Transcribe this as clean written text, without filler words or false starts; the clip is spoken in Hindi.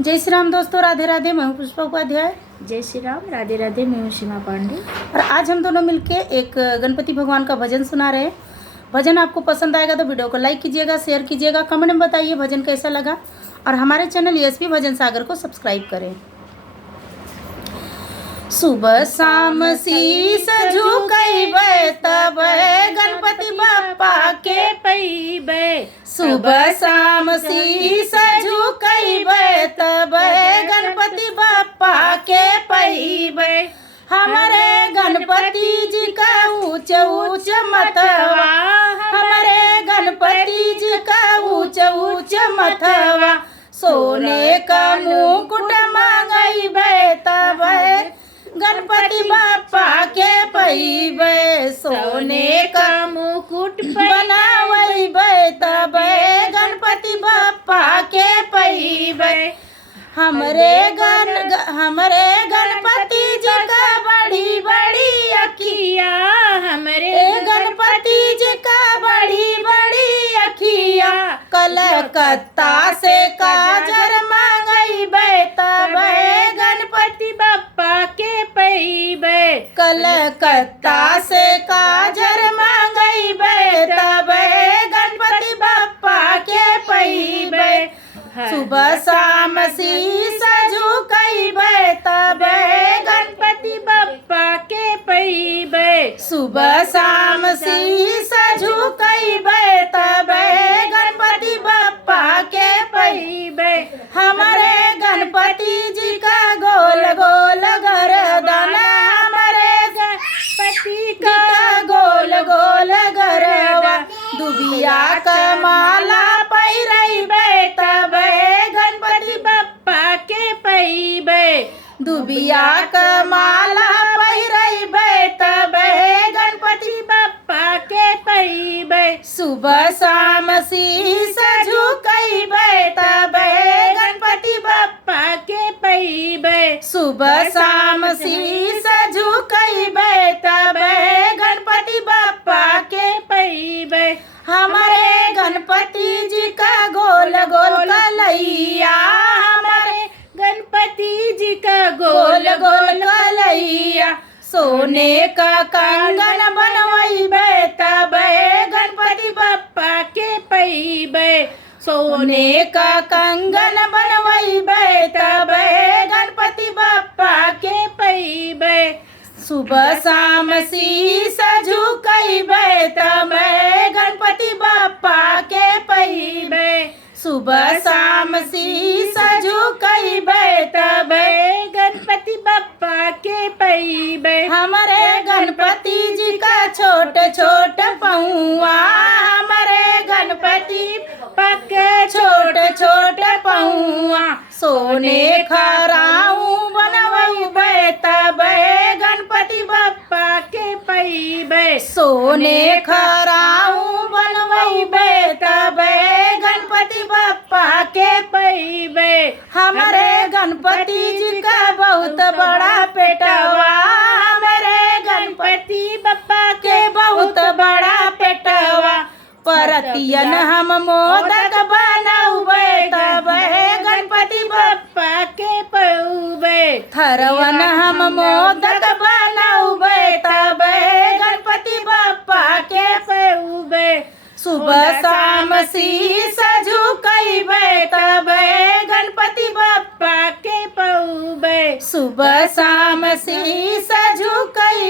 जय श्री राम दोस्तों, राधे राधे। मैं हूँ पुष्पा उपाध्याय। जय श्री राम, राधे राधे। मैं हूँ सीमा पांडे। और आज हम दोनों मिलके एक गणपति भगवान का भजन सुना रहे हैं। भजन आपको पसंद आएगा तो वीडियो को लाइक कीजिएगा, शेयर कीजिएगा, कमेंट में बताइए भजन कैसा लगा और हमारे चैनल एसपी भजन सागर को सब्सक्राइब करें। सुबह शाम शीस झुकैबै तब गणपति बप्पा के पैबै। सुबह शाम शीस झुकैबै तब गणपति बप्पा के पैबै। हमारे गणपति जी का ऊंच ऊंच मथवा, हमारे गणपति जी का ऊंच ऊंच मथवा। सोने का मुकुट मांगैबै तब गणपति बप्पा के पैबै। सोने का मुकुट बनावैबै तब गणपति बप्पा के पैबै। हमरे गणपति जी का बड़ी बड़ी अखिया, हमरे गणपति जी का बड़ी बड़ी अखिया। कलकत्ता से काजर मांगैबै तब गणपति बप्पा के पैबै। कलकत्ता से काजर मांगैबै तब गणपति बप्पा के पैबै। सुबह शाम शीस झुकैबै तब गणपति बप्पा के पैबै। सुबह शाम शीस झुकैबै तब गणपति बप्पा के पैबै। हमारे गणपति जी का गोल गोल गर्दन, हमारे गणपति का गोल गोल गरबा। दुबिया का माला पहिरैबै तब गणपति बप्पा के पैबै। दुबिया का माला पहिरैबै तब गणपति बप्पा के पैबै। सुबह शाम शीस झुकैबै तब गणपति बप्पा के पैबै। सुबह शाम शीस झुकैबै तब गणपति बप्पा के पैबै। हमारे गणपति जी का गोल गोल कलैया, हमारे गणपति जी का गोल गोल कलैया। सोने का कंगन बनवैबै तब गणपति बप्पा के पैबै। सोने का कंगन बनवैबै तब गणपति बप्पा के पैबै। सुबह शाम शीस झुकैबै तब गणपति बप्पा के पैबै। सुबह शाम शीस झुकैबै तब गणपति बप्पा के पैबै। हमारे गणपति जी का छोट छोट पहुआ, हमारे गणपति पक्के छोट छोट पहुआ। सोने खराऊ बनवैबै तब गणपति बप्पा के पैबै। सोने खराऊ बनवैबै तब गणपति बप्पा के पैबै। हमारे गणपति जी का बहुत बड़ा पेटवा, हमारे गणपति बप्पा के बहुत बड़ा पेटवा। परतियन हम मोदक बनौबै तब गणपति बप्पा के पैबै। थरवन हम मोदक बनौबै तब गणपति बप्पा के पैबै। सुबह शाम शीस झुकैबै तब गणपति बप्पा के पैबै। सुबह शाम शीस झुकै